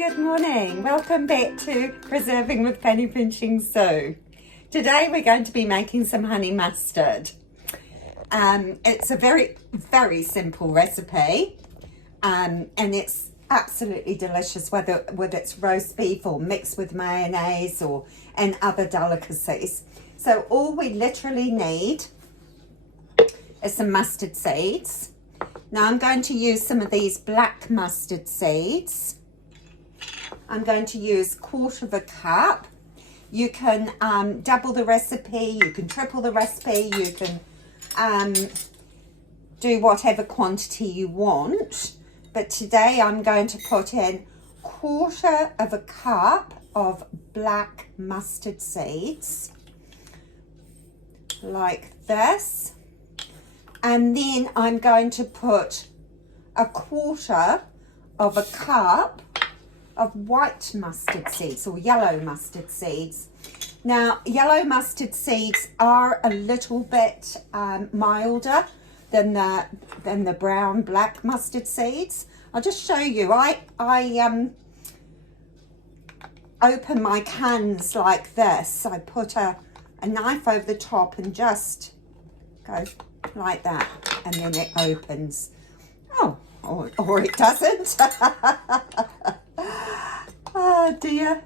good morning. Welcome back to Preserving with Penny Pinching Sue. Today we're going to be making some honey mustard. It's a very, very simple recipe and it's absolutely delicious, whether it's roast beef or mixed with mayonnaise and other delicacies. So all we literally need is some mustard seeds. Now I'm going to use some of these black mustard seeds. I'm going to use 1/4 cup. You can double the recipe, you can triple the recipe, you can do whatever quantity you want. But today I'm going to put in 1/4 cup of black mustard seeds, like this. And then I'm going to put 1/4 cup of white mustard seeds or yellow mustard seeds. Now, yellow mustard seeds are a little bit milder than the brown black mustard seeds. I'll just show you. I open my cans like this. I put a knife over the top and just go like that, and then it opens. Oh, or it doesn't. Oh dear.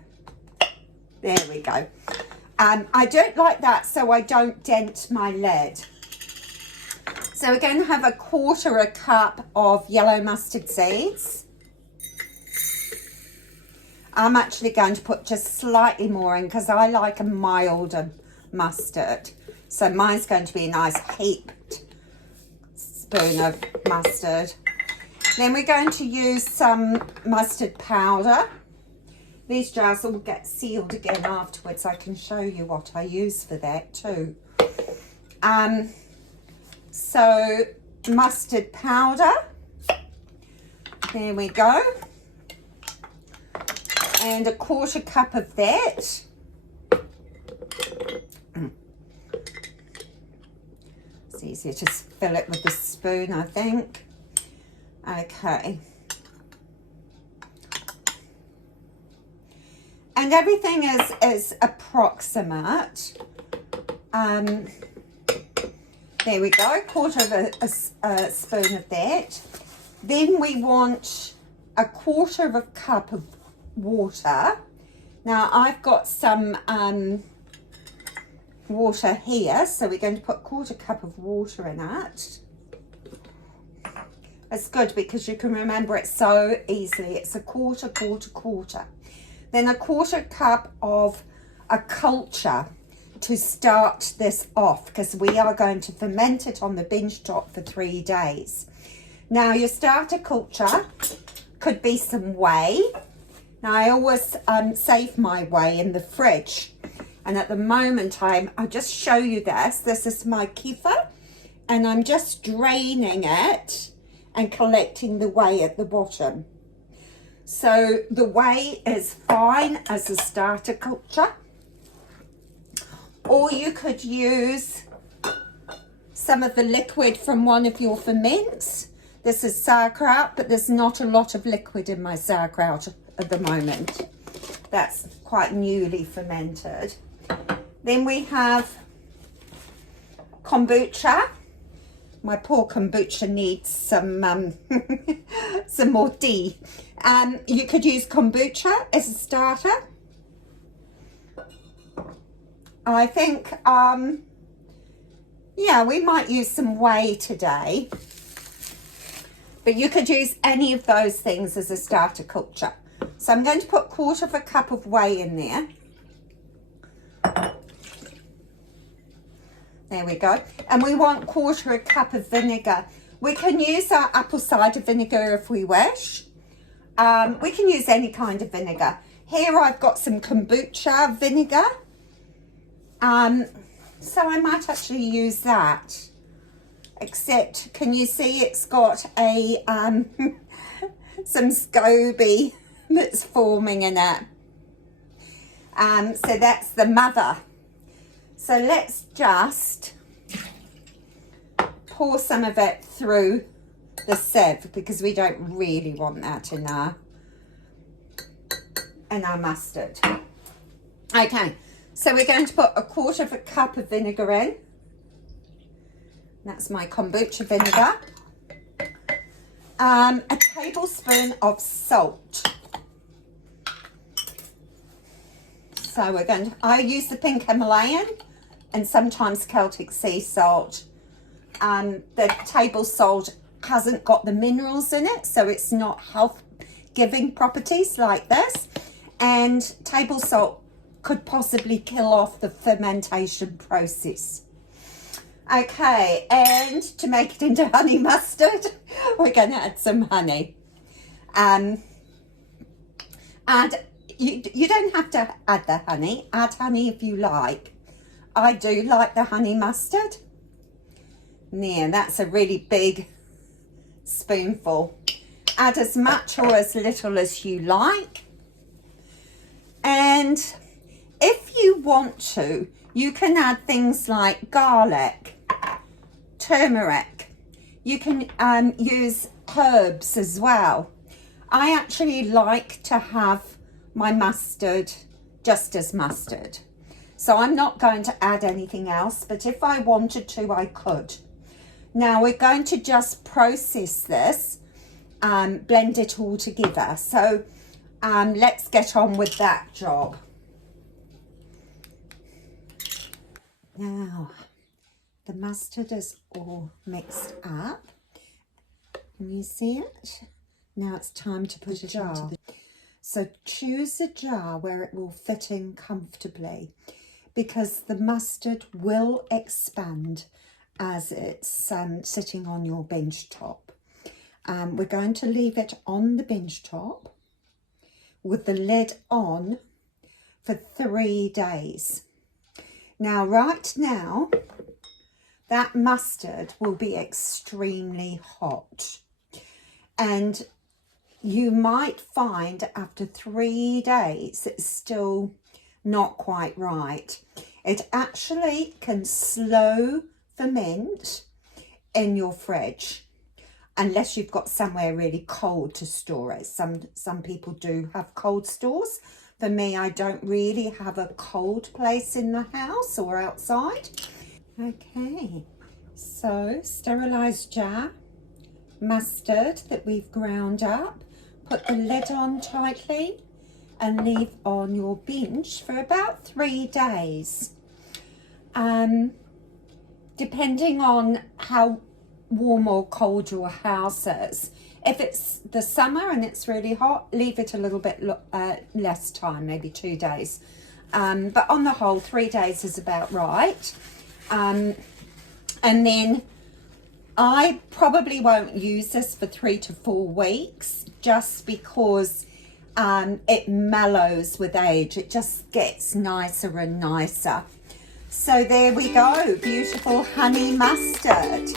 There we go. I don't like that, so I don't dent my lid. So we're going to have 1/4 cup of yellow mustard seeds. I'm actually going to put just slightly more in because I like a milder mustard. So mine's going to be a nice heaped spoon of mustard. Then we're going to use some mustard powder. These jars will get sealed again afterwards. I can show you what I use for that too. So mustard powder. There we go. And 1/4 cup of that. It's easier to fill it with the spoon, I think. Okay. And everything is approximate. There we go, 1/4 spoon of that. Then we want 1/4 cup of water. Now I've got some water here, so we're going to put 1/4 cup of water in it. It's good because you can remember it so easily. It's 1/4. Then 1/4 cup of a culture to start this off, because we are going to ferment it on the bench top for 3 days. Now your starter culture could be some whey. Now I always save my whey in the fridge, and at the moment I'll just show you this. This is my kefir, and I'm just draining it and collecting the whey at the bottom. So the whey is fine as a starter culture, or you could use some of the liquid from one of your ferments. This is sauerkraut, but there's not a lot of liquid in my sauerkraut at the moment. That's quite newly fermented. Then we have kombucha. My poor kombucha needs some some more tea. You could use kombucha as a starter. I think, yeah, we might use some whey today. But you could use any of those things as a starter culture. So I'm going to put 1/4 cup of whey in there. There we go. And we want 1/4 cup of vinegar. We can use our apple cider vinegar if we wish. We can use any kind of vinegar. Here I've got some kombucha vinegar. So I might actually use that. Except, can you see it's got a some SCOBY that's forming in it. So that's the mother. So let's just pour some of it through the sieve, because we don't really want that in our in our mustard. Okay, so we're going to put 1/4 cup of vinegar in. That's my kombucha vinegar. A tablespoon of salt. So we're going to, I use the pink Himalayan and sometimes Celtic sea salt. The table salt hasn't got the minerals in it, so it's not health giving properties like this. And table salt could possibly kill off the fermentation process. Okay, and to make it into honey mustard, we're going to add some honey. And you don't have to add the honey. Add honey if you like. I do like the honey mustard. There, that's a really big spoonful. Add as much or as little as you like. And if you want to, you can add things like garlic, turmeric. You can use herbs as well. I actually like to have my mustard just as mustard. So I'm not going to add anything else, but if I wanted to, I could. Now we're going to just process this, blend it all together. So let's get on with that job. Now, the mustard is all mixed up. Can you see it? Now it's time to put it into the... So choose a jar where it will fit in comfortably, because the mustard will expand as it's sitting on your bench top. We're going to leave it on the bench top with the lid on for 3 days. Now, right now, that mustard will be extremely hot, and you might find after 3 days it's still not quite right. It actually can slow ferment in your fridge, unless you've got somewhere really cold to store it. Some people do have cold stores. For me, I don't really have a cold place in the house or outside. Okay, so sterilised jar, mustard that we've ground up, put the lid on tightly and leave on your bench for about 3 days. Depending on how warm or cold your house is. If it's the summer and it's really hot, leave it a little bit less time, maybe 2 days. But on the whole, 3 days is about right. And then I probably won't use this for 3 to 4 weeks, just because it mellows with age. It just gets nicer and nicer. So there we go, beautiful honey mustard.